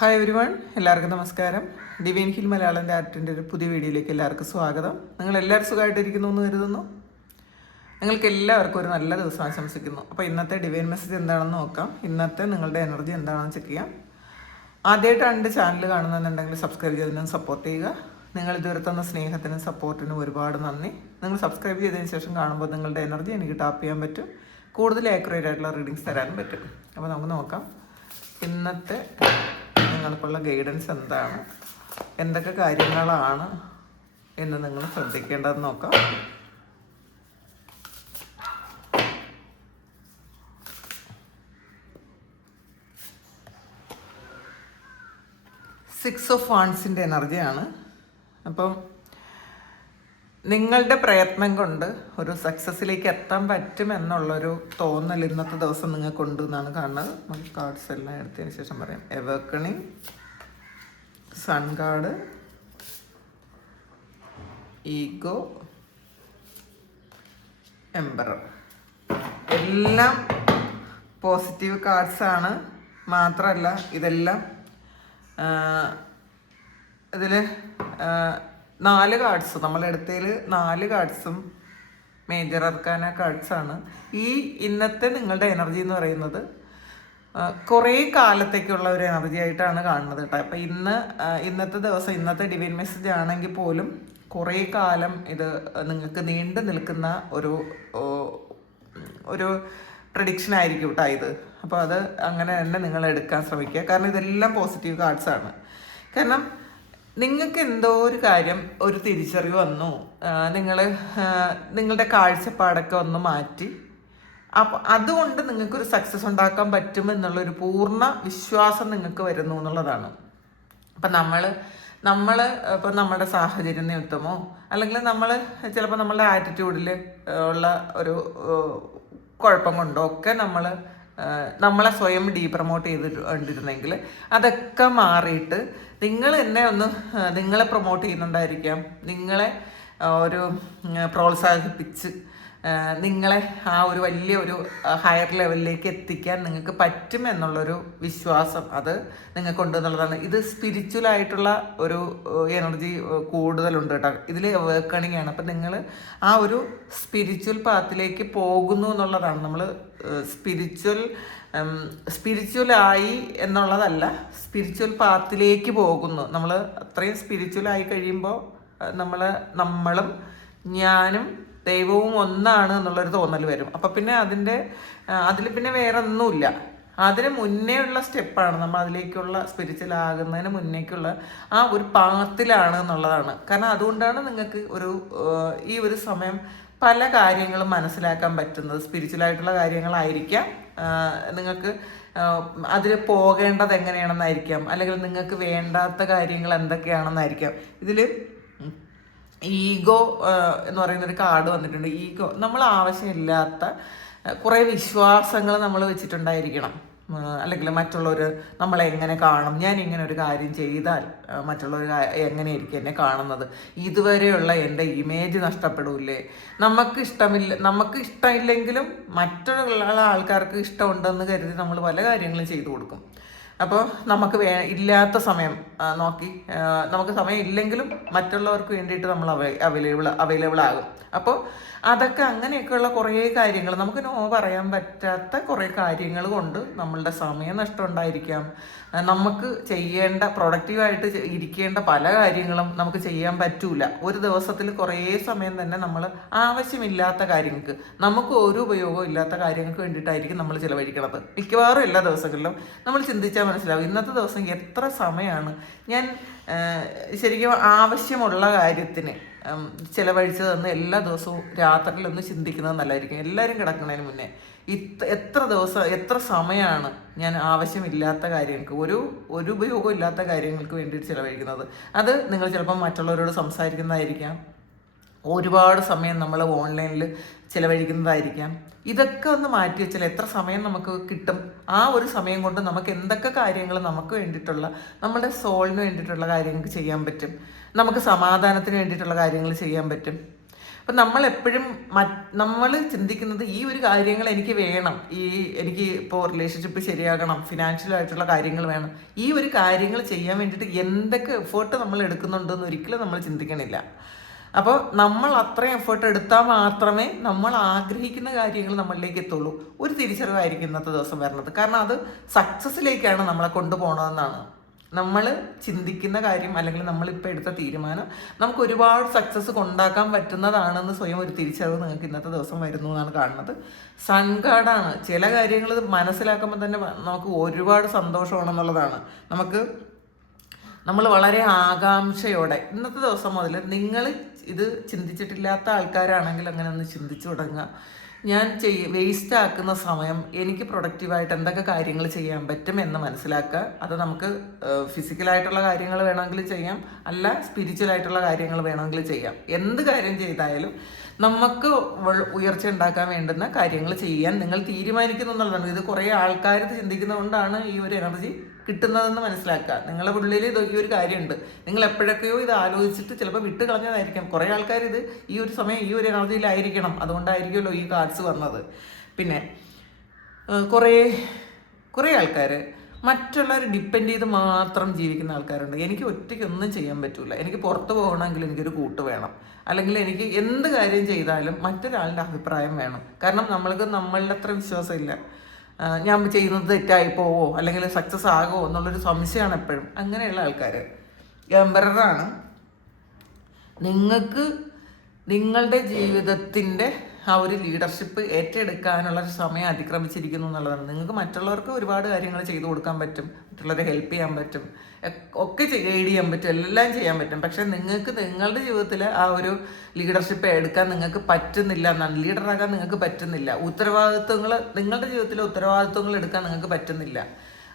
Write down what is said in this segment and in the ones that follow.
Hi everyone, എല്ലാവർക്കും നമസ്കാരം. Divine hill Malayalam ആർട്ടിൻ്റെ ഒരു പുതിയ വീഡിയോയിലേക്ക് എല്ലാവർക്കും സ്വാഗതം. നിങ്ങളെല്ലാവരും സുഖമായിട്ടിരിക്കുന്നു എന്ന് കരുതുന്നു. നിങ്ങൾക്ക് എല്ലാവർക്കും ഒരു നല്ല ദിവസം ആശംസിക്കുന്നു. അപ്പോൾ ഇന്നത്തെ ഡിവൈൻ മെസ്സേജ് എന്താണെന്ന് നോക്കാം. ഇന്നത്തെ നിങ്ങളുടെ എനർജി എന്താണെന്ന് ചെക്ക് ചെയ്യാം. ആദ്യമായിട്ടാണ് എൻ്റെ ചാനൽ കാണുന്നുണ്ടെങ്കിൽ സബ്സ്ക്രൈബ് ചെയ്തതിനും സപ്പോർട്ട് ചെയ്യുക. നിങ്ങൾ ഇതുവരെ തന്ന സ്നേഹത്തിനും സപ്പോർട്ടിനും ഒരുപാട് നന്ദി. നിങ്ങൾ സബ്സ്ക്രൈബ് ചെയ്തതിന് ശേഷം കാണുമ്പോൾ നിങ്ങളുടെ എനർജി എനിക്ക് ടാപ്പ് ചെയ്യാൻ പറ്റും, കൂടുതൽ ആക്യുറേറ്റ് ആയിട്ടുള്ള റീഡിങ്സ് തരാനും പറ്റും. അപ്പോൾ നമുക്ക് നോക്കാം ഇന്നത്തെ നിങ്ങൾക്കുള്ള ഗൈഡൻസ് എന്താണ്, എന്തൊക്കെ കാര്യങ്ങളാണ് എന്ന് നിങ്ങൾ ശ്രദ്ധിക്കേണ്ടതെന്ന് നോക്കാം. സിക്സ് ഓഫ് വാൺസിൻ്റെ എനർജിയാണ്. അപ്പം നിങ്ങളുടെ പ്രയത്നം കൊണ്ട് ഒരു സക്സസ്സിലേക്ക് എത്താൻ പറ്റും എന്നുള്ളൊരു തോന്നൽ ഇന്നത്തെ ദിവസം നിങ്ങൾക്കുണ്ട് എന്നാണ് കാണുന്നത്. നമുക്ക് കാർഡ്സ് എല്ലാം എടുത്തതിന് ശേഷം പറയാം. എവേക്കണിങ്, സൺ കാർഡ്, ഈഗോ, എംബറർ, എല്ലാം പോസിറ്റീവ് കാർഡ്സാണ്. മാത്രമല്ല ഇതെല്ലാം ഇതിൽ 4 കാർഡ്സ് നമ്മളെടുത്തതിൽ 4 കാർഡ്സും മേജർ അർക്കാന കാർഡ്സാണ്. ഈ ഇന്നത്തെ നിങ്ങളുടെ എനർജി എന്ന് പറയുന്നത് കുറേ കാലത്തേക്കുള്ള ഒരു എനർജി ആയിട്ടാണ് കാണുന്നത് കേട്ടോ. അപ്പം ഇന്നത്തെ ദിവസം ഇന്നത്തെ ഡിവൈൻ മെസ്സേജ് ആണെങ്കിൽ പോലും കുറേ കാലം ഇത് നിങ്ങൾക്ക് നീണ്ടു നിൽക്കുന്ന ഒരു പ്രഡിക്ഷൻ ആയിരിക്കും കേട്ടോ ഇത്. അപ്പോൾ അത് അങ്ങനെ തന്നെ നിങ്ങൾ എടുക്കാൻ ശ്രമിക്കുക. കാരണം ഇതെല്ലാം പോസിറ്റീവ് കാർഡ്സാണ്. കാരണം നിങ്ങൾക്ക് എന്തോ ഒരു കാര്യം, ഒരു തിരിച്ചറിവ് വന്നു, നിങ്ങളുടെ കാഴ്ചപ്പാടൊക്കെ ഒന്ന് മാറ്റി, അപ്പം അതുകൊണ്ട് നിങ്ങൾക്കൊരു സക്സസ് ഉണ്ടാക്കാൻ പറ്റുമെന്നുള്ളൊരു പൂർണ്ണ വിശ്വാസം നിങ്ങൾക്ക് വരുന്നു എന്നുള്ളതാണ്. അപ്പം നമ്മൾ ഇപ്പം നമ്മുടെ സാഹചര്യം നിമിത്തമോ അല്ലെങ്കിൽ ചിലപ്പോൾ നമ്മളുടെ ആറ്റിറ്റ്യൂഡിൽ ഉള്ള ഒരു കുഴപ്പം കൊണ്ടോ ഒക്കെ നമ്മളെ സ്വയം ഡീപ്രമോട്ട് ചെയ്തിട്ടുണ്ടെങ്കിൽ അതൊക്കെ മാറിയിട്ട് നിങ്ങൾ എന്നെ നിങ്ങളെ പ്രൊമോട്ട് ചെയ്യുന്നുണ്ടായിരിക്കാം, നിങ്ങളെ ഒരു പ്രോത്സാഹിപ്പിച്ച് നിങ്ങളെ ആ ഒരു വലിയ ഹയർ ലെവലിലേക്ക് എത്തിക്കാൻ നിങ്ങൾക്ക് പറ്റും എന്നുള്ളൊരു വിശ്വാസം അത് നിങ്ങൾക്കുണ്ട് എന്നുള്ളതാണ്. ഇത് സ്പിരിച്വലായിട്ടുള്ള ഒരു എനർജി കൂടുതലുണ്ട് കേട്ടോ. ഇതിൽ വർക്കണിങ് ആണ്. അപ്പം നിങ്ങൾ ആ ഒരു സ്പിരിച്വൽ പാത്തിലേക്ക് പോകുന്നു എന്നുള്ളതാണ്. നമ്മൾ സ്പിരിച്വലായി എന്നുള്ളതല്ല, സ്പിരിച്വൽ പാത്തിലേക്ക് പോകുന്നു. നമ്മൾ അത്രയും സ്പിരിച്വലായി കഴിയുമ്പോൾ നമ്മളും ഞാനും ദൈവവും ഒന്നാണ് എന്നുള്ളൊരു തോന്നൽ വരും. അപ്പം പിന്നെ അതിൽ പിന്നെ വേറെ ഒന്നുമില്ല. അതിന് മുന്നേ ഉള്ള സ്റ്റെപ്പാണ് നമ്മൾ അതിലേക്കുള്ള സ്പിരിച്വൽ ആകുന്നതിന് മുന്നേക്കുള്ള ആ ഒരു പാത്തിലാണ് എന്നുള്ളതാണ്. കാരണം അതുകൊണ്ടാണ് നിങ്ങൾക്ക് ഈ ഒരു സമയം പല കാര്യങ്ങളും മനസ്സിലാക്കാൻ പറ്റുന്നത്. സ്പിരിച്വലായിട്ടുള്ള കാര്യങ്ങളായിരിക്കാം, നിങ്ങൾക്ക് അതിൽ പോകേണ്ടത് എങ്ങനെയാണെന്നായിരിക്കാം, അല്ലെങ്കിൽ നിങ്ങൾക്ക് വേണ്ടാത്ത കാര്യങ്ങൾ എന്തൊക്കെയാണെന്നായിരിക്കാം. ഇതിൽ ഈഗോ എന്ന് പറയുന്നൊരു കാർഡ് വന്നിട്ടുണ്ട്. ഈഗോ, നമ്മൾ ആവശ്യമില്ലാത്ത കുറേ വിശ്വാസങ്ങൾ നമ്മൾ വെച്ചിട്ടുണ്ടായിരിക്കണം. അല്ലെങ്കിൽ മറ്റുള്ളവർ നമ്മളെ എങ്ങനെ കാണും, ഞാൻ ഇങ്ങനെ ഒരു കാര്യം ചെയ്താൽ മറ്റുള്ളവർ എങ്ങനെയായിരിക്കും എന്നെ കാണുന്നത്, ഇതുവരെയുള്ള എൻ്റെ ഇമേജ് നഷ്ടപ്പെടില്ലേ, നമുക്ക് ഇഷ്ടമില്ലെങ്കിലും മറ്റുള്ള ആൾക്കാർക്ക് ഇഷ്ടമുണ്ടെന്ന് കരുതി നമ്മൾ പല കാര്യങ്ങളും ചെയ്തു കൊടുക്കും. അപ്പോൾ നമുക്ക് ഇല്ലാത്ത സമയം നോക്കി, നമുക്ക് സമയം ഇല്ലെങ്കിലും മറ്റുള്ളവർക്ക് വേണ്ടിയിട്ട് നമ്മൾ അവൈലബിൾ ആകും. അപ്പോൾ അതൊക്കെ അങ്ങനെയൊക്കെയുള്ള കുറേ കാര്യങ്ങൾ, നമുക്ക് നോ പറയാൻ പറ്റാത്ത കുറേ കാര്യങ്ങൾ കൊണ്ട് നമ്മളുടെ സമയം നഷ്ടം ഉണ്ടായിരിക്കാം. നമുക്ക് പ്രൊഡക്റ്റീവായിട്ട് ഇരിക്കേണ്ട പല കാര്യങ്ങളും നമുക്ക് ചെയ്യാൻ പറ്റൂല. ഒരു ദിവസത്തിൽ കുറേ സമയം തന്നെ നമ്മൾ ആവശ്യമില്ലാത്ത കാര്യങ്ങൾക്ക്, നമുക്ക് ഒരു ഉപയോഗവും ഇല്ലാത്ത കാര്യങ്ങൾക്ക് വേണ്ടിയിട്ടായിരിക്കും നമ്മൾ ചിലവഴിക്കണത്. മിക്കവാറും എല്ലാ ദിവസങ്ങളിലും നമ്മൾ ചിന്തിച്ചാൽ മനസ്സിലാവും ഇന്നത്തെ ദിവസം എത്ര സമയമാണ് ഞാൻ ശരിക്കും ആവശ്യമുള്ള കാര്യത്തിന് ചിലവഴിച്ചതെന്ന്. എല്ലാ ദിവസവും രാത്രിയിലൊന്ന് ചിന്തിക്കുന്നത് നല്ലതായിരിക്കും. എല്ലാവരും കിടക്കുന്നതിന് മുന്നേ എത്ര സമയമാണ് ഞാൻ ആവശ്യമില്ലാത്ത കാര്യങ്ങൾക്ക്, ഒരു ഉപയോഗം ഇല്ലാത്ത കാര്യങ്ങൾക്ക് വേണ്ടിയിട്ട് ചിലവഴിക്കുന്നത്. അത് നിങ്ങൾ ചിലപ്പോൾ മറ്റുള്ളവരോട് സംസാരിക്കുന്നതായിരിക്കാം, ഒരുപാട് സമയം നമ്മൾ ഓൺലൈനിൽ ചിലവഴിക്കുന്നതായിരിക്കാം. ഇതൊക്കെ ഒന്ന് മാറ്റി വെച്ചാൽ എത്ര സമയം നമുക്ക് കിട്ടും. ആ ഒരു സമയം കൊണ്ട് നമുക്ക് എന്തൊക്കെ കാര്യങ്ങൾ നമുക്ക് വേണ്ടിയിട്ടുള്ള, നമ്മുടെ സോളിന് വേണ്ടിയിട്ടുള്ള കാര്യങ്ങൾക്ക് ചെയ്യാൻ പറ്റും, നമുക്ക് സമാധാനത്തിന് വേണ്ടിയിട്ടുള്ള കാര്യങ്ങൾ ചെയ്യാൻ പറ്റും. അപ്പം നമ്മളെപ്പോഴും നമ്മൾ ചിന്തിക്കുന്നത് ഈ ഒരു കാര്യങ്ങൾ എനിക്ക് വേണം, എനിക്ക് ഇപ്പോൾ റിലേഷൻഷിപ്പ് ശരിയാകണം, ഫിനാൻഷ്യലായിട്ടുള്ള കാര്യങ്ങൾ വേണം, ഈ ഒരു കാര്യങ്ങൾ ചെയ്യാൻ വേണ്ടിയിട്ട് എന്തൊക്കെ എഫേർട്ട് നമ്മൾ എടുക്കുന്നുണ്ടെന്ന് ഒരിക്കലും നമ്മൾ ചിന്തിക്കണില്ല. അപ്പോൾ നമ്മൾ അത്രയും എഫേർട്ട് എടുത്താൽ മാത്രമേ നമ്മൾ ആഗ്രഹിക്കുന്ന കാര്യങ്ങൾ നമ്മളിലേക്ക് എത്തുള്ളൂ. ഒരു തിരിച്ചറിവായിരിക്കും ഇന്നത്തെ ദിവസം വരുന്നത്. കാരണം അത് സക്സസ്സിലേക്കാണ് നമ്മളെ കൊണ്ടുപോകണമെന്നാണ്. നമ്മൾ ചിന്തിക്കുന്ന കാര്യം അല്ലെങ്കിൽ നമ്മളിപ്പോൾ എടുത്ത തീരുമാനം നമുക്ക് ഒരുപാട് സക്സസ് കൊണ്ടാക്കാൻ പറ്റുന്നതാണെന്ന് സ്വയം ഒരു തിരിച്ചറിവ് നിങ്ങൾക്ക് ഇന്നത്തെ ദിവസം വരുന്നു എന്നാണ് കാണുന്നത്. സൺ കാർഡാണ്. ചില കാര്യങ്ങൾ മനസ്സിലാക്കുമ്പോൾ തന്നെ നമുക്ക് ഒരുപാട് സന്തോഷമാണെന്നുള്ളതാണ്. നമ്മൾ വളരെ ആകാംക്ഷയോടെ ഇന്നത്തെ ദിവസം മുതൽ നിങ്ങൾ ഇത് ചിന്തിച്ചിട്ടില്ലാത്ത ആൾക്കാരാണെങ്കിൽ അങ്ങനെ ഒന്ന് ചിന്തിച്ചു തുടങ്ങുക. ഞാൻ വേസ്റ്റ് ആക്കുന്ന സമയം എനിക്ക് പ്രൊഡക്റ്റീവായിട്ട് എന്തൊക്കെ കാര്യങ്ങൾ ചെയ്യാൻ പറ്റും എന്ന് മനസ്സിലാക്കുക. അത് നമുക്ക് ഫിസിക്കലായിട്ടുള്ള കാര്യങ്ങൾ വേണമെങ്കിൽ ചെയ്യാം, അല്ല സ്പിരിച്വലായിട്ടുള്ള കാര്യങ്ങൾ വേണമെങ്കിൽ ചെയ്യാം. എന്ത് കാര്യം ചെയ്തായാലും നമുക്ക് ഉയർച്ച ഉണ്ടാക്കാൻ വേണ്ടുന്ന കാര്യങ്ങൾ ചെയ്യാൻ നിങ്ങൾ തീരുമാനിക്കുന്നു എന്നുള്ളതാണ്. ഇത് കുറേ ആൾക്കാർ ചിന്തിക്കുന്നതുകൊണ്ടാണ് ഈ ഒരു എനർജി കിട്ടുന്നതെന്ന് മനസ്സിലാക്കുക. നിങ്ങളുടെ ഉള്ളിൽ ഈ ഒരു കാര്യമുണ്ട്. നിങ്ങൾ എപ്പോഴൊക്കെയോ ഇത് ആലോചിച്ചിട്ട് ചിലപ്പോൾ വിട്ട് കളഞ്ഞതായിരിക്കാം. കുറേ ആൾക്കാർ ഇത് ഈ ഒരു സമയം ഈ ഒരു എനർജിയിലായിരിക്കണം, അതുകൊണ്ടായിരിക്കുമല്ലോ ഈ കാർഡ്സ് വന്നത്. പിന്നെ കുറേ ആൾക്കാർ മറ്റുള്ളവർ ഡിപ്പെൻഡ് ചെയ്ത് മാത്രം ജീവിക്കുന്ന ആൾക്കാരുണ്ട്. എനിക്ക് ഒറ്റയ്ക്കൊന്നും ചെയ്യാൻ പറ്റില്ല, എനിക്ക് പുറത്ത് പോകണമെങ്കിൽ എനിക്കൊരു കൂട്ട് വേണം, അല്ലെങ്കിൽ എനിക്ക് എന്ത് കാര്യം ചെയ്താലും മറ്റൊരാളുടെ അഭിപ്രായം വേണം. കാരണം നമ്മളുടെ അത്ര വിശ്വാസമില്ല, ഞാൻ ചെയ്യുന്നത് തെറ്റായി പോവോ അല്ലെങ്കിൽ സക്സസ് ആകുമോ എന്നുള്ളൊരു സംശയമാണ് എപ്പോഴും. അങ്ങനെയുള്ള ആൾക്കാർ എംബററാണ്. നിങ്ങൾക്ക് നിങ്ങളുടെ ജീവിതത്തിൻ്റെ ആ ഒരു ലീഡർഷിപ്പ് ഏറ്റെടുക്കാനുള്ളൊരു സമയം അതിക്രമിച്ചിരിക്കുന്നു എന്നുള്ളതാണ്. നിങ്ങൾക്ക് മറ്റുള്ളവർക്ക് ഒരുപാട് കാര്യങ്ങൾ ചെയ്തു കൊടുക്കാൻ പറ്റും, മറ്റുള്ളവരെ ഹെൽപ്പ് ചെയ്യാൻ പറ്റും, ഒക്കെ ഗൈഡ് ചെയ്യാൻ പറ്റും, എല്ലാം ചെയ്യാൻ പറ്റും. പക്ഷെ നിങ്ങൾക്ക് നിങ്ങളുടെ ജീവിതത്തിൽ ആ ഒരു ലീഡർഷിപ്പ് എടുക്കാൻ നിങ്ങൾക്ക് പറ്റുന്നില്ല എന്നാണ്, ലീഡറാകാൻ നിങ്ങൾക്ക് പറ്റുന്നില്ല, നിങ്ങളുടെ ജീവിതത്തിലെ ഉത്തരവാദിത്വങ്ങൾ എടുക്കാൻ നിങ്ങൾക്ക് പറ്റുന്നില്ല.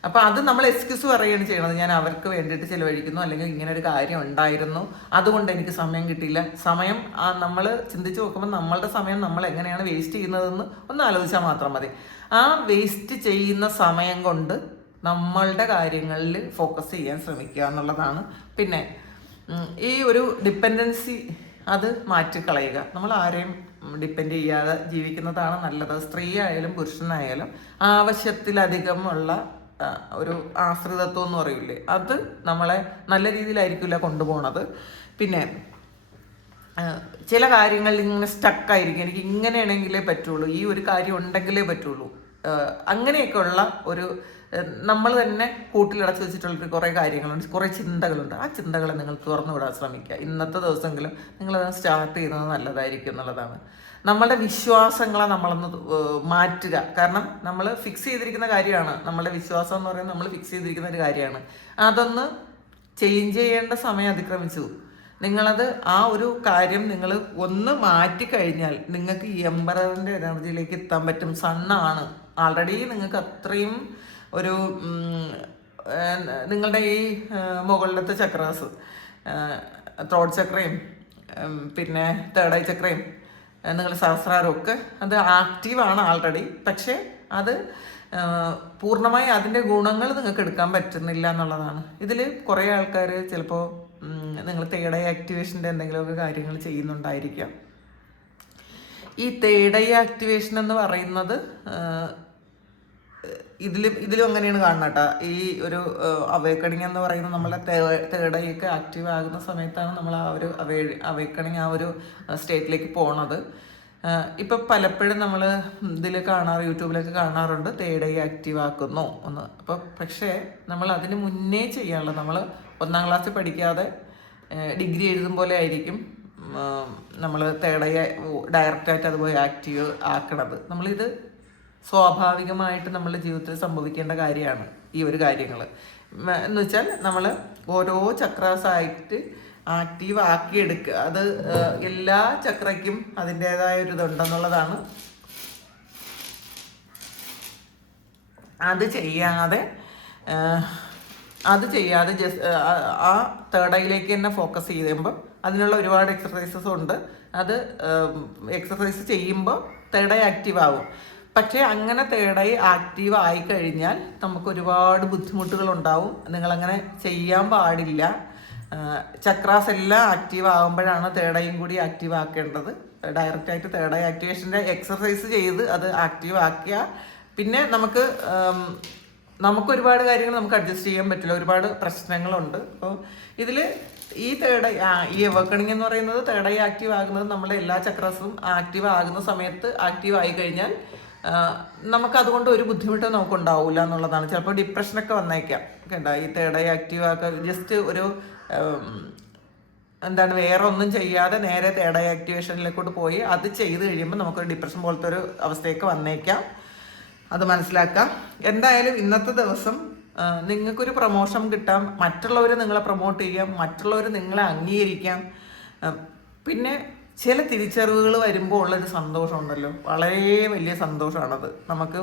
അപ്പോൾ അത് നമ്മൾ എക്സ്ക്യൂസ് പറയുകയാണ് ചെയ്യണത്. ഞാൻ അവർക്ക് വേണ്ടിയിട്ട് ചിലവഴിക്കുന്നു, അല്ലെങ്കിൽ ഇങ്ങനെ ഒരു കാര്യം ഉണ്ടായിരുന്നു അതുകൊണ്ട് എനിക്ക് സമയം കിട്ടിയില്ല. സമയം നമ്മൾ ചിന്തിച്ച് നോക്കുമ്പോൾ നമ്മളുടെ സമയം നമ്മൾ എങ്ങനെയാണ് വേസ്റ്റ് ചെയ്യുന്നതെന്ന് ഒന്ന് ആലോചിച്ചാൽ മാത്രം മതി. ആ വേസ്റ്റ് ചെയ്യുന്ന സമയം കൊണ്ട് നമ്മളുടെ കാര്യങ്ങളിൽ ഫോക്കസ് ചെയ്യാൻ ശ്രമിക്കുക എന്നുള്ളതാണ്. പിന്നെ ഈ ഒരു ഡിപ്പെൻഡൻസി അത് മാറ്റിക്കളയുക. നമ്മൾ ആരെയും ഡിപ്പെൻഡ് ചെയ്യാതെ ജീവിക്കുന്നതാണ് നല്ലത്. സ്ത്രീ ആയാലും പുരുഷനായാലും ആവശ്യത്തിലധികമുള്ള ഒരു ആശ്രിതത്വം എന്ന് പറയില്ലേ, അത് നമ്മളെ നല്ല രീതിയിലായിരിക്കില്ല കൊണ്ടുപോകണത്. പിന്നെ ചില കാര്യങ്ങളിൽ ഇങ്ങനെ സ്റ്റക്കായിരിക്കും, എനിക്ക് ഇങ്ങനെയാണെങ്കിലേ പറ്റുള്ളൂ, ഈ ഒരു കാര്യം ഉണ്ടെങ്കിലേ പറ്റുള്ളൂ, അങ്ങനെയൊക്കെയുള്ള ഒരു നമ്മൾ തന്നെ കൂട്ടിലടച്ച് വെച്ചിട്ടുള്ളൊരു കുറേ കാര്യങ്ങളുണ്ട്, കുറേ ചിന്തകളുണ്ട്. ആ ചിന്തകളെ നിങ്ങൾ തുറന്നു വിടാൻ ശ്രമിക്കുക. ഇന്നത്തെ ദിവസമെങ്കിലും നിങ്ങളത് സ്റ്റാർട്ട് ചെയ്യുന്നത് നല്ലതായിരിക്കും എന്നുള്ളതാണ്. നമ്മളുടെ വിശ്വാസങ്ങളെ നമ്മളൊന്ന് മാറ്റുക. കാരണം നമ്മൾ ഫിക്സ് ചെയ്തിരിക്കുന്ന കാര്യമാണ്, നമ്മളുടെ വിശ്വാസം എന്ന് പറയുന്നത് നമ്മൾ ഫിക്സ് ചെയ്തിരിക്കുന്ന ഒരു കാര്യമാണ്. അതൊന്ന് ചേഞ്ച് ചെയ്യേണ്ട സമയം അതിക്രമിച്ചു. നിങ്ങളത് ആ ഒരു കാര്യം നിങ്ങൾ ഒന്ന് മാറ്റിക്കഴിഞ്ഞാൽ നിങ്ങൾക്ക് ഈ എംബററിൻ്റെ എനർജിയിലേക്ക് എത്താൻ പറ്റും. സണ്ണാണ് ആൾറെഡി നിങ്ങൾക്ക് അത്രയും ഒരു നിങ്ങളുടെ ഈ മുകളിലത്തെ ചക്രാസ്, ത്രോട്ട് ചക്രയും പിന്നെ തേർഡ് ഐ ചക്രയും നിങ്ങൾ സഹസ്രാരമൊക്കെ അത് ആക്റ്റീവാണ് ആൾറെഡി. പക്ഷേ അത് പൂർണ്ണമായി അതിൻ്റെ ഗുണങ്ങൾ നിങ്ങൾക്ക് എടുക്കാൻ പറ്റുന്നില്ല എന്നുള്ളതാണ്. ഇതിൽ കുറേ ആൾക്കാർ ചിലപ്പോൾ നിങ്ങൾ തേർഡ് ഐ ആക്ടിവേഷൻ്റെ എന്തെങ്കിലുമൊക്കെ കാര്യങ്ങൾ ചെയ്യുന്നുണ്ടായിരിക്കാം. ഈ തേർഡ് ഐ ആക്ടിവേഷൻ എന്ന് പറയുന്നത് ഇതിലും അങ്ങനെയാണ് കാണുന്നത് കേട്ടോ. ഈ ഒരു അവേക്കണിങ് എന്ന് പറയുന്നത് നമ്മളെ തേർഡ് ഐ ഒക്കെ ആക്റ്റീവ് ആകുന്ന സമയത്താണ് നമ്മൾ ആ ഒരു അവേക്കണിങ് ആ ഒരു സ്റ്റേറ്റിലേക്ക് പോണത്. ഇപ്പം പലപ്പോഴും നമ്മൾ ഇതിൽ യൂട്യൂബിലൊക്കെ കാണാറുണ്ട് തേർഡ് ഐ ആക്റ്റീവ് ആക്കുന്നു എന്ന്. അപ്പം പക്ഷേ നമ്മൾ അതിന് മുന്നേ ചെയ്യാനുള്ളത്, നമ്മൾ 1ാം ക്ലാസ്സിൽ പഠിക്കാതെ ഡിഗ്രി എഴുതും പോലെ ആയിരിക്കും നമ്മൾ തേർഡ് ഐ ഡയറക്റ്റായിട്ട് അതുപോലെ ആക്റ്റീവ് ആക്കണത്. നമ്മളിത് സ്വാഭാവികമായിട്ട് നമ്മളുടെ ജീവിതത്തിൽ സംഭവിക്കേണ്ട കാര്യമാണ് ഈ ഒരു കാര്യങ്ങൾ എന്ന് വെച്ചാൽ നമ്മൾ ഓരോ ചക്രാസായിട്ട് ആക്റ്റീവ് ആക്കിയെടുക്കുക. അത് എല്ലാ ചക്രയ്ക്കും അതിൻ്റേതായ ഒരു ഇതുണ്ടെന്നുള്ളതാണ്. അത് ചെയ്യാതെ ജസ്റ്റ് ആ തേർഡ് ഐയിലേക്ക് തന്നെ ഫോക്കസ് ചെയ്യുമ്പോൾ അതിനുള്ള ഒരുപാട് എക്സസൈസസ് ഉണ്ട്. അത് എക്സസൈസ് ചെയ്യുമ്പോൾ തേർഡ് ഐ ആക്റ്റീവ് ആവും. പക്ഷേ അങ്ങനെ തേർഡ് ഐ ആക്റ്റീവ് ആയിക്കഴിഞ്ഞാൽ നമുക്ക് ഒരുപാട് ബുദ്ധിമുട്ടുകൾ ഉണ്ടാവും. നിങ്ങളങ്ങനെ ചെയ്യാൻ പാടില്ല. ചക്രാസ് എല്ലാം ആക്റ്റീവ് ആകുമ്പോഴാണ് തേർഡ് ഐയും കൂടി ആക്റ്റീവ് ആക്കേണ്ടത്. ഡയറക്റ്റായിട്ട് തേർഡ് ഐ ആക്ടിവേഷൻ്റെ എക്സർസൈസ് ചെയ്ത് അത് ആക്റ്റീവ് ആക്കിയ പിന്നെ നമുക്ക് ഒരുപാട് കാര്യങ്ങൾ നമുക്ക് അഡ്ജസ്റ്റ് ചെയ്യാൻ പറ്റില്ല, ഒരുപാട് പ്രശ്നങ്ങളുണ്ട്. അപ്പോൾ ഇതിൽ ഈ ഈ അവേക്കണിങ് എന്ന് പറയുന്നത് തേർഡ് ഐ ആക്റ്റീവ് ആകുന്നത് നമ്മുടെ എല്ലാ ചക്രസും ആക്റ്റീവ് ആകുന്ന സമയത്ത് ആക്റ്റീവ് ആയി കഴിഞ്ഞാൽ നമുക്ക് അതുകൊണ്ട് ഒരു ബുദ്ധിമുട്ട് നമുക്ക് ഉണ്ടാവില്ല എന്നുള്ളതാണ്. ചിലപ്പോൾ ഡിപ്രഷനൊക്കെ വന്നേക്കാം കേട്ടോ. ഈ തേർഡ് ഐ ആക്റ്റീവ് ആക്കുക ജസ്റ്റ് ഒരു വേറെ ഒന്നും ചെയ്യാതെ നേരെ തേർഡ് ഐ ആക്ടിവേഷനിലേക്കോട്ട് പോയി അത് ചെയ്ത് കഴിയുമ്പോൾ നമുക്കൊരു ഡിപ്രഷൻ പോലത്തെ ഒരു അവസ്ഥയൊക്കെ വന്നേക്കാം. അത് മനസ്സിലാക്കാം. എന്തായാലും ഇന്നത്തെ ദിവസം നിങ്ങൾക്കൊരു പ്രൊമോഷൻ കിട്ടാം, മറ്റുള്ളവർ നിങ്ങളെ പ്രൊമോട്ട് ചെയ്യാം, മറ്റുള്ളവർ നിങ്ങളെ അംഗീകരിക്കാം. പിന്നെ ചില തിരിച്ചറിവുകൾ വരുമ്പോൾ ഉള്ളൊരു സന്തോഷമുണ്ടല്ലോ, വളരെ വലിയ സന്തോഷമാണത്. നമുക്ക്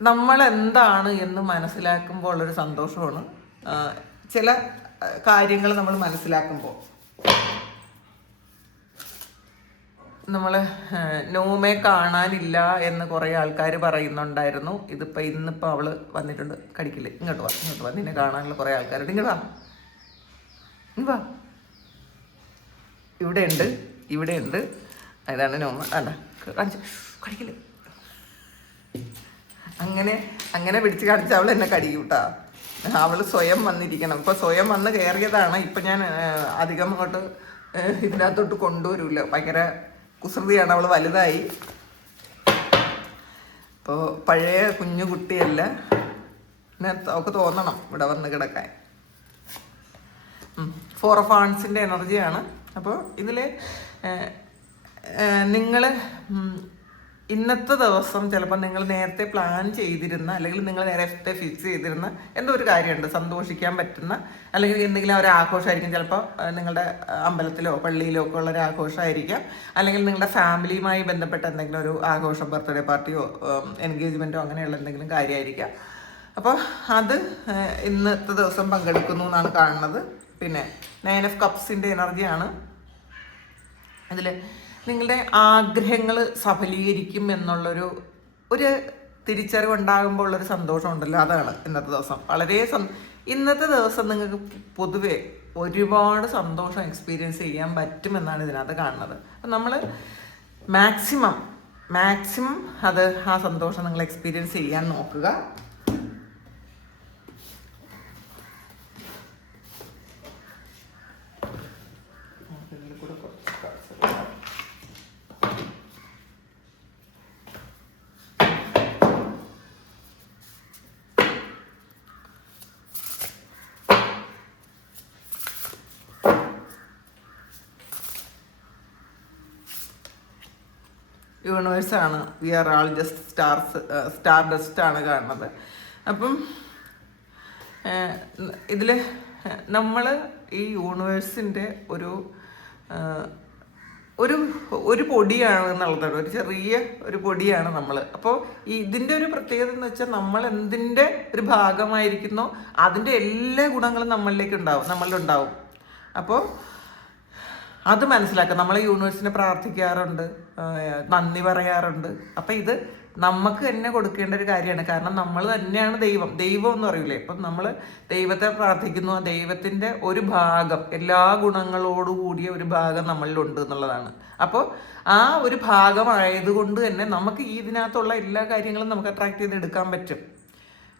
നമ്മളെന്താണ് എന്ന് മനസ്സിലാക്കുമ്പോൾ ഉള്ളൊരു സന്തോഷമാണ്. ചില കാര്യങ്ങൾ നമ്മൾ മനസ്സിലാക്കുമ്പോൾ നമ്മൾ നോമെ കാണാനില്ല എന്ന് കുറേ ആൾക്കാർ പറയുന്നുണ്ടായിരുന്നു. ഇന്നിപ്പോൾ അവൾ വന്നിട്ടുണ്ട്. കടിക്കില്ലേ, ഇങ്ങോട്ട് വാ, നിന്നെ കാണാനുള്ള കുറേ ആൾക്കാരുണ്ട്. ഇങ്ങോട്ട് വാ, ഇവിടെ ഉണ്ട്. അതാണ് നോമ. അല്ല കാണിച്ചു, കടിക്കില്ലേ. അങ്ങനെ പിടിച്ച് കാണിച്ച അവൾ എന്നെ കടിക്കും കേട്ടോ. അവൾ സ്വയം വന്നിരിക്കണം. ഇപ്പോൾ സ്വയം വന്ന് കയറിയതാണ്. ഇപ്പം ഞാൻ അധികം അങ്ങോട്ട് ഇതിനകത്തോട്ട് കൊണ്ടുവരില്ല. ഭയങ്കര കുസൃതിയാണ്. അവൾ വലുതായി. ഇപ്പോൾ പഴയ കുഞ്ഞു കുട്ടിയല്ല. അവൾക്ക് തോന്നണം ഇവിടെ വന്ന് കിടക്കാൻ. 4 ഓഫ് വാണ്ട്സിൻ്റെ എനർജിയാണ്. അപ്പോൾ ഇതിൽ നിങ്ങൾ ഇന്നത്തെ ദിവസം ചിലപ്പോൾ നിങ്ങൾ നേരത്തെ പ്ലാൻ ചെയ്തിരുന്ന അല്ലെങ്കിൽ നിങ്ങൾ നേരത്തെ ഫിക്സ് ചെയ്തിരുന്ന എന്തോ ഒരു കാര്യമുണ്ട്, സന്തോഷിക്കാൻ പറ്റുന്ന അല്ലെങ്കിൽ എന്തെങ്കിലും ഒരു ആഘോഷമായിരിക്കും. ചിലപ്പോൾ നിങ്ങളുടെ അമ്പലത്തിലോ പള്ളിയിലോ ഒക്കെ ഉള്ളൊരു ആഘോഷമായിരിക്കാം, അല്ലെങ്കിൽ നിങ്ങളുടെ ഫാമിലിയുമായി ബന്ധപ്പെട്ട എന്തെങ്കിലും ഒരു ആഘോഷം, ബർത്ത്ഡേ പാർട്ടിയോ എൻഗേജ്മെൻറ്റോ അങ്ങനെയുള്ള എന്തെങ്കിലും കാര്യമായിരിക്കാം. അപ്പോൾ അത് ഇന്നത്തെ ദിവസം പങ്കെടുക്കുന്നു എന്നാണ് കാണുന്നത്. പിന്നെ 9 ഓഫ് കപ്സിൻ്റെ എനർജിയാണ്. ഇതിൽ നിങ്ങളുടെ ആഗ്രഹങ്ങൾ സഫലീകരിക്കും എന്നുള്ളൊരു തിരിച്ചറിവുണ്ടാകുമ്പോൾ ഉള്ളൊരു സന്തോഷമുണ്ടല്ലോ, അതാണ് ഇന്നത്തെ ദിവസം. വളരെ ഇന്നത്തെ ദിവസം നിങ്ങൾക്ക് പൊതുവെ ഒരുപാട് സന്തോഷം എക്സ്പീരിയൻസ് ചെയ്യാൻ പറ്റുമെന്നാണ് ഇതിനകത്ത് കാണുന്നത്. അപ്പം നമ്മൾ മാക്സിമം ആ സന്തോഷം നിങ്ങൾ എക്സ്പീരിയൻസ് ചെയ്യാൻ നോക്കുക. യൂണിവേഴ്സാണ്. We are all just star dust ആണ് കാണുന്നത്. അപ്പം ഇതിൽ നമ്മൾ ഈ യൂണിവേഴ്സിൻ്റെ ഒരു പൊടിയാണ് എന്നുള്ളതാണ്, ഒരു ചെറിയ ഒരു പൊടിയാണ് നമ്മൾ. അപ്പോൾ ഇതിൻ്റെ ഒരു പ്രത്യേകത എന്ന് വെച്ചാൽ നമ്മൾ എന്തിൻ്റെ ഒരു ഭാഗമായിരിക്കുന്നോ അതിൻ്റെ എല്ലാ ഗുണങ്ങളും നമ്മളിലുണ്ടാവും. അപ്പോൾ അത് മനസ്സിലാക്കുക. നമ്മൾ യൂണിവേഴ്സിനെ പ്രാർത്ഥിക്കാറുണ്ട്, നന്ദി പറയാറുണ്ട്. അപ്പം ഇത് നമുക്ക് തന്നെ കൊടുക്കേണ്ട ഒരു കാര്യമാണ്. കാരണം നമ്മൾ തന്നെയാണ് ദൈവം എന്ന് പറയൂലേ. അപ്പം നമ്മൾ ദൈവത്തെ പ്രാർത്ഥിക്കുന്നു. ആ ദൈവത്തിൻ്റെ ഒരു ഭാഗം, എല്ലാ ഗുണങ്ങളോടുകൂടിയ ഒരു ഭാഗം നമ്മളിലുണ്ട് എന്നുള്ളതാണ്. അപ്പോൾ ആ ഒരു ഭാഗമായതുകൊണ്ട് തന്നെ നമുക്ക് ഇതിനകത്തുള്ള എല്ലാ കാര്യങ്ങളും നമുക്ക് അട്രാക്ട് ചെയ്തെടുക്കാൻ പറ്റും.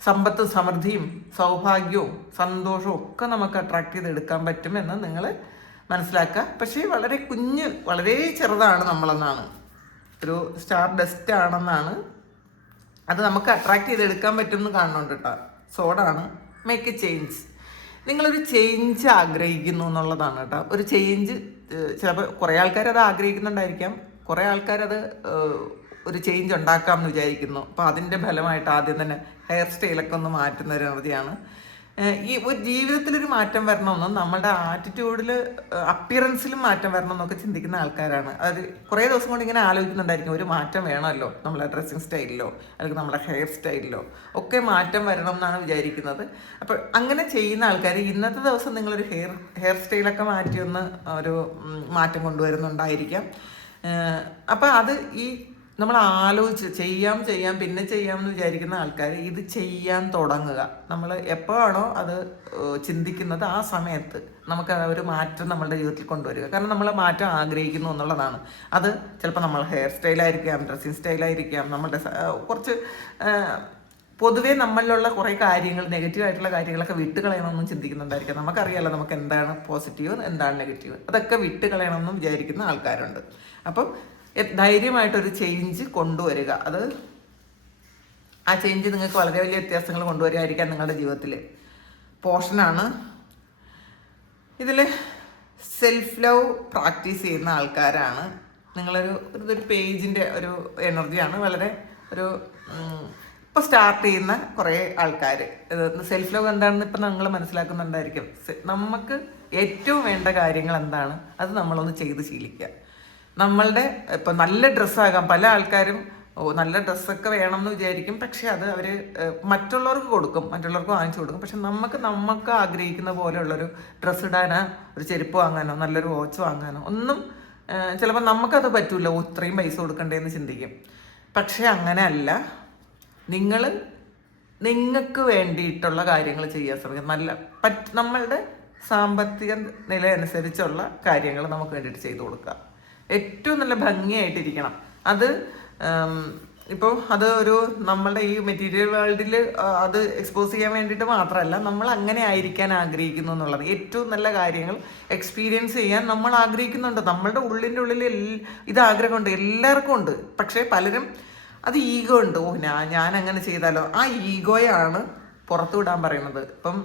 സമ്പത്തും സമൃദ്ധിയും സൗഭാഗ്യവും സന്തോഷവും ഒക്കെ നമുക്ക് അട്രാക്ട് ചെയ്തെടുക്കാൻ പറ്റുമെന്ന് നിങ്ങൾ മനസ്സിലാക്കുക. പക്ഷേ വളരെ ചെറുതാണ് നമ്മളെന്നാണ്, ഒരു സ്റ്റാർ ഡസ്റ്റ് ആണെന്നാണ്. അത് നമുക്ക് അട്രാക്ട് ചെയ്തെടുക്കാൻ പറ്റും എന്ന് കാണുന്നുണ്ട് കേട്ടോ. സോഡാണ്. Make a change. നിങ്ങളൊരു ചേഞ്ച് ആഗ്രഹിക്കുന്നു എന്നുള്ളതാണ് കേട്ടോ. ഒരു ചേഞ്ച് ചിലപ്പോൾ കുറേ ആൾക്കാരത് ആഗ്രഹിക്കുന്നുണ്ടായിരിക്കാം, കുറേ ആൾക്കാരത് ഒരു ചേഞ്ച് ഉണ്ടാക്കാമെന്ന് വിചാരിക്കുന്നു. അപ്പോൾ അതിൻ്റെ ഫലമായിട്ട് ആദ്യം തന്നെ ഹെയർ സ്റ്റൈലൊക്കെ ഒന്ന് മാറ്റുന്ന ഒരു എനർജിയാണ്. ഈ ഒരു ജീവിതത്തിലൊരു മാറ്റം വരണമെന്നും നമ്മളുടെ ആറ്റിറ്റ്യൂഡിൽ അപ്പിയറൻസിലും മാറ്റം വരണമെന്നൊക്കെ ചിന്തിക്കുന്ന ആൾക്കാരാണ്. അത് കുറേ ദിവസം കൊണ്ട് ഇങ്ങനെ ആലോചിക്കുന്നുണ്ടായിരിക്കും, ഒരു മാറ്റം വേണമല്ലോ, നമ്മളെ ഡ്രസ്സിങ് സ്റ്റൈലിലോ അല്ലെങ്കിൽ നമ്മുടെ ഹെയർ സ്റ്റൈലിലോ ഒക്കെ മാറ്റം വരണം എന്നാണ് വിചാരിക്കുന്നത്. അപ്പോൾ അങ്ങനെ ചെയ്യുന്ന ആൾക്കാർ ഇന്നത്തെ ദിവസം നിങ്ങളൊരു ഹെയർ സ്റ്റൈലൊക്കെ മാറ്റി ഒരു മാറ്റം കൊണ്ടുവരുന്നുണ്ടായിരിക്കാം. അപ്പോൾ അത് ഈ നമ്മൾ ആലോചിച്ച് ചെയ്യാം പിന്നെ ചെയ്യാമെന്ന് വിചാരിക്കുന്ന ആൾക്കാർ ഇത് ചെയ്യാൻ തുടങ്ങുക. നമ്മൾ എപ്പോഴാണോ അത് ചിന്തിക്കുന്നത് ആ സമയത്ത് നമുക്ക് ഒരു മാറ്റം നമ്മളുടെ ജീവിതത്തിൽ കൊണ്ടുവരിക. കാരണം നമ്മൾ മാറ്റം ആഗ്രഹിക്കുന്നു എന്നുള്ളതാണ്. അത് ചിലപ്പോൾ നമ്മൾ ഹെയർ സ്റ്റൈലായിരിക്കാം, ഡ്രസ്സിങ് സ്റ്റൈലായിരിക്കാം, നമ്മളുടെ കുറച്ച് പൊതുവേ നമ്മളിലുള്ള കുറേ കാര്യങ്ങൾ, നെഗറ്റീവായിട്ടുള്ള കാര്യങ്ങളൊക്കെ വിട്ട് കളയണമെന്നും ചിന്തിക്കുന്നുണ്ടായിരിക്കാം. നമുക്കറിയാമല്ലോ നമുക്ക് എന്താണ് പോസിറ്റീവ്, എന്താണ് നെഗറ്റീവ്, അതൊക്കെ വിട്ട് കളയണമെന്നും വിചാരിക്കുന്ന ആൾക്കാരുണ്ട്. അപ്പം ധൈര്യമായിട്ടൊരു ചേഞ്ച് കൊണ്ടുവരിക. അത് ആ ചേഞ്ച് നിങ്ങൾക്ക് വളരെ വലിയ വ്യത്യാസങ്ങൾ കൊണ്ടുവരികയായിരിക്കാം നിങ്ങളുടെ ജീവിതത്തിൽ. പോർഷനാണ് ഇതിൽ. സെൽഫ് ലവ് പ്രാക്ടീസ് ചെയ്യുന്ന ആൾക്കാരാണ് ഇതൊരു പേജിൻ്റെ ഒരു എനർജിയാണ്. വളരെ ഒരു ഇപ്പോൾ സ്റ്റാർട്ട് ചെയ്യുന്ന കുറേ ആൾക്കാർ സെൽഫ് ലവ് എന്താണെന്ന് ഇപ്പം നിങ്ങൾ മനസ്സിലാക്കുന്നുണ്ടായിരിക്കും. നമുക്ക് ഏറ്റവും വേണ്ട കാര്യങ്ങൾ എന്താണ് അത് നമ്മളൊന്ന് ചെയ്ത് ശീലിക്കുക. നമ്മളുടെ ഇപ്പം നല്ല ഡ്രസ്സാകാം, പല ആൾക്കാരും നല്ല ഡ്രസ്സൊക്കെ വേണം എന്ന് വിചാരിക്കും, പക്ഷെ അത് അവർ മറ്റുള്ളവർക്ക് കൊടുക്കും, മറ്റുള്ളവർക്ക് വാങ്ങിച്ചു കൊടുക്കും. പക്ഷെ നമുക്ക് ആഗ്രഹിക്കുന്ന പോലെയുള്ളൊരു ഡ്രസ്സ് ഇടാനോ ഒരു ചെരുപ്പ് വാങ്ങാനോ നല്ലൊരു വാച്ച് വാങ്ങാനോ ഒന്നും ചിലപ്പോൾ നമുക്കത് പറ്റൂല. ഇത്രയും പൈസ കൊടുക്കണ്ടേന്ന് ചിന്തിക്കും. പക്ഷെ അങ്ങനെ അല്ല, നിങ്ങൾക്ക് വേണ്ടിയിട്ടുള്ള കാര്യങ്ങൾ ചെയ്യാൻ ശ്രമിക്കുക. നമ്മളുടെ സാമ്പത്തിക നില അനുസരിച്ചുള്ള കാര്യങ്ങൾ നമുക്ക് വേണ്ടിയിട്ട് ചെയ്തു കൊടുക്കുക. ഏറ്റവും നല്ല ഭംഗിയായിട്ടിരിക്കണം. അത് ഇപ്പോൾ അത് നമ്മളുടെ ഈ മെറ്റീരിയൽ വേൾഡിൽ അത് എക്സ്പോസ് ചെയ്യാൻ വേണ്ടിയിട്ട് മാത്രമല്ല, നമ്മൾ അങ്ങനെ ആയിരിക്കാൻ ആഗ്രഹിക്കുന്നു എന്നുള്ളത്. ഏറ്റവും നല്ല കാര്യങ്ങൾ എക്സ്പീരിയൻസ് ചെയ്യാൻ നമ്മൾ ആഗ്രഹിക്കുന്നുണ്ട്. നമ്മളുടെ ഉള്ളിൽ ഇത് ആഗ്രഹമുണ്ട്, എല്ലാവർക്കും ഉണ്ട്. പക്ഷേ പലരും അത് ഈഗോ ഉണ്ട്. ഞാൻ അങ്ങനെ ചെയ്താലോ, ആ ഈഗോയാണ് പുറത്തു വിടാൻ പറയുന്നത്. ഇപ്പം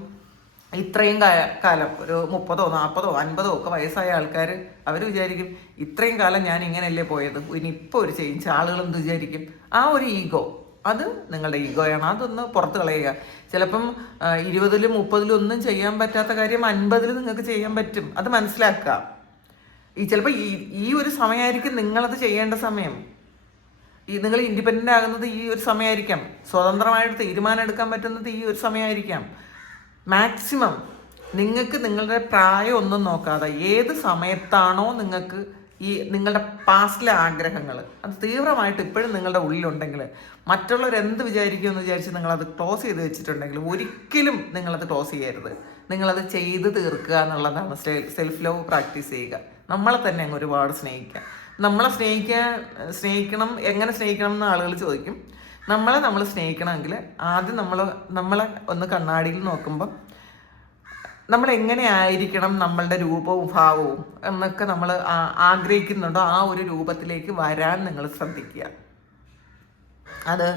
ഇത്രയും കാലം ഒരു 30, 40, 50 ഒക്കെ വയസ്സായ ആൾക്കാർ അവർ വിചാരിക്കും ഇത്രയും കാലം ഞാൻ ഇങ്ങനെയല്ലേ പോയത്, ഇനിയിപ്പോൾ ഒരു ചേഞ്ച്. ആളുകൾ എന്ത് വിചാരിക്കും? ആ ഒരു ഈഗോ, അത് നിങ്ങളുടെ ഈഗോയാണ്. അതൊന്ന് പുറത്ത് കളയുക. ചിലപ്പം 20-ലും 30-ലും ഒന്നും ചെയ്യാൻ പറ്റാത്ത കാര്യം 50-ൽ നിങ്ങൾക്ക് ചെയ്യാൻ പറ്റും. അത് മനസ്സിലാക്കുക. ചിലപ്പോൾ ഈ ഒരു സമയമായിരിക്കും നിങ്ങളത് ചെയ്യേണ്ട സമയം. നിങ്ങൾ ഇൻഡിപെൻഡൻ്റ് ആകുന്നത് ഈ ഒരു സമയമായിരിക്കാം. സ്വതന്ത്രമായിട്ട് തീരുമാനം എടുക്കാൻ പറ്റുന്നത് ഈ ഒരു സമയമായിരിക്കാം. മാക്സിമം നിങ്ങൾക്ക് നിങ്ങളുടെ പ്രായം ഒന്നും നോക്കാതെ ഏത് സമയത്താണോ നിങ്ങൾക്ക് നിങ്ങളുടെ പാസ്റ്റിലെ ആഗ്രഹങ്ങൾ അത് തീവ്രമായിട്ട് ഇപ്പോഴും നിങ്ങളുടെ ഉള്ളിലുണ്ടെങ്കിൽ, മറ്റുള്ളവർ എന്ത് വിചാരിക്കുമെന്ന് വിചാരിച്ച് നിങ്ങളത് ക്ലോസ് ചെയ്ത് വെച്ചിട്ടുണ്ടെങ്കിൽ ഒരിക്കലും നിങ്ങളത് ക്ലോസ് ചെയ്യരുത്. നിങ്ങളത് ചെയ്ത് തീർക്കുക എന്നുള്ളതാണ് സെൽഫ് ലവ് പ്രാക്ടീസ് ചെയ്യുക. നമ്മളെ തന്നെ അങ്ങ് ഒരുപാട് സ്നേഹിക്കുക. നമ്മളെ സ്നേഹിക്കണം. എങ്ങനെ സ്നേഹിക്കണം എന്ന് ആളുകൾ ചോദിക്കും. നമ്മൾ സ്നേഹിക്കണമെങ്കിൽ ആദ്യം നമ്മളെ ഒന്ന് കണ്ണാടിയിൽ നോക്കുമ്പോൾ നമ്മൾ എങ്ങനെ ആയിരിക്കണം, നമ്മളുടെ രൂപവും ഭാവവും എന്നൊക്കെ നമ്മൾ ആഗ്രഹിക്കുന്നുണ്ടോ ആ ഒരു രൂപത്തിലേക്ക് വരാൻ നിങ്ങൾ ശ്രദ്ധിക്കുക. അത്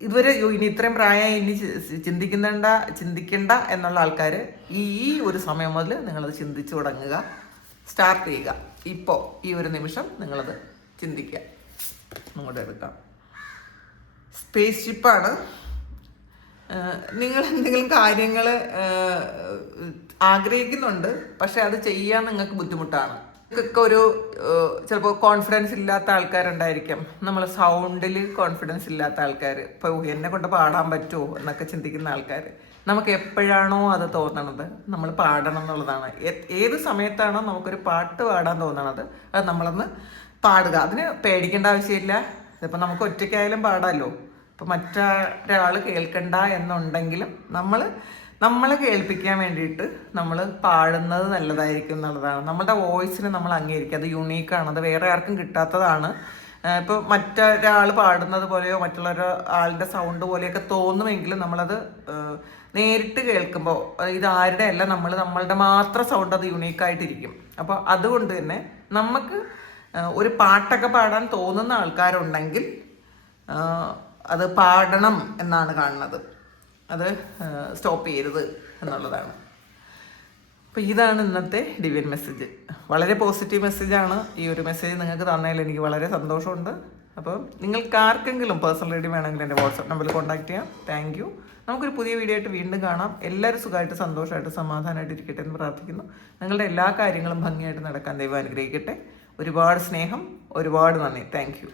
ഇതുവരെ ഇനി ഇത്രയും പ്രായം ഇനി ചിന്തിക്കണ്ട എന്നുള്ള ആൾക്കാർ ഈ ഒരു സമയം മുതൽ നിങ്ങളത് ചിന്തിച്ചു തുടങ്ങുക, സ്റ്റാർട്ട് ചെയ്യുക. ഇപ്പോൾ ഈ ഒരു നിമിഷം നിങ്ങളത് ചിന്തിക്കുക. അങ്ങോട്ട് എടുക്കാം. സ്പേസ് ഷിപ്പാണ്. നിങ്ങൾ എന്തെങ്കിലും കാര്യങ്ങൾ ആഗ്രഹിക്കുന്നുണ്ട്, പക്ഷെ അത് ചെയ്യാൻ നിങ്ങൾക്ക് ബുദ്ധിമുട്ടാണ്. നിങ്ങൾക്കൊക്കെ ചിലപ്പോൾ കോൺഫിഡൻസ് ഇല്ലാത്ത ആൾക്കാരുണ്ടായിരിക്കാം. നമ്മൾ സൗണ്ടിൽ കോൺഫിഡൻസ് ഇല്ലാത്ത ആൾക്കാർ, ഇപ്പോൾ എന്നെ കൊണ്ട് പാടാൻ പറ്റുമോ എന്നൊക്കെ ചിന്തിക്കുന്ന ആൾക്കാർ. നമുക്ക് എപ്പോഴാണോ അത് തോന്നണത് നമ്മൾ പാടണം എന്നുള്ളതാണ്. ഏത് സമയത്താണോ നമുക്കൊരു പാട്ട് പാടാൻ തോന്നണത് അത് നമ്മളൊന്ന് പാടുക. അതിന് പേടിക്കേണ്ട ആവശ്യമില്ല. ഇതിപ്പോൾ നമുക്ക് ഒറ്റയ്ക്കായാലും പാടാമല്ലോ. ഇപ്പം മറ്റൊരാൾ കേൾക്കണ്ട എന്നുണ്ടെങ്കിലും നമ്മളെ കേൾപ്പിക്കാൻ വേണ്ടിയിട്ട് നമ്മൾ പാടുന്നത് നല്ലതായിരിക്കും എന്നുള്ളതാണ്. നമ്മളുടെ വോയിസിന് നമ്മൾ അംഗീകരിക്കുക. അത് യുണീക്കാണ്, അത് വേറെ ആർക്കും കിട്ടാത്തതാണ്. ഇപ്പോൾ മറ്റൊരാൾ പാടുന്നത് പോലെയോ മറ്റുള്ള ആളുടെ സൗണ്ട് പോലെയൊക്കെ തോന്നുമെങ്കിലും നമ്മളത് നേരിട്ട് കേൾക്കുമ്പോൾ ഇത് ആരുടെ അല്ല, നമ്മളുടെ മാത്രം സൗണ്ട് അത് യുണീക്കായിട്ടിരിക്കും. അപ്പോൾ അതുകൊണ്ട് തന്നെ നമുക്ക് ഒരു പാട്ടൊക്കെ പാടാൻ തോന്നുന്ന ആൾക്കാരുണ്ടെങ്കിൽ അത് പാടണം എന്നാണ് കാണുന്നത്. അത് സ്റ്റോപ്പ് ചെയ്യരുത് എന്നുള്ളതാണ്. അപ്പോൾ ഇതാണ് ഇന്നത്തെ ഡിവൈൻ മെസ്സേജ്. വളരെ പോസിറ്റീവ് മെസ്സേജാണ്. ഈ ഒരു മെസ്സേജ് നിങ്ങൾക്ക് തന്നതിൽ എനിക്ക് വളരെ സന്തോഷമുണ്ട്. അപ്പോൾ നിങ്ങൾക്ക് ആർക്കെങ്കിലും പേഴ്സണൽ റീഡിംഗ് വേണമെങ്കിൽ എൻ്റെ വാട്സാപ്പ് നമ്പറിൽ കോൺടാക്ട് ചെയ്യാം. Thank you. നമുക്കൊരു പുതിയ വീഡിയോ ആയിട്ട് വീണ്ടും കാണാം. എല്ലാവരും സുഖമായിട്ട് സന്തോഷമായിട്ട് സമാധാനമായിട്ട് ഇരിക്കട്ടെ എന്ന് പ്രാർത്ഥിക്കുന്നു. നിങ്ങളുടെ എല്ലാ കാര്യങ്ങളും ഭംഗിയായിട്ട് നടക്കാൻ ദൈവം അനുഗ്രഹിക്കട്ടെ. ഒരുപാട് സ്നേഹം, ഒരുപാട് നന്ദി. Thank you.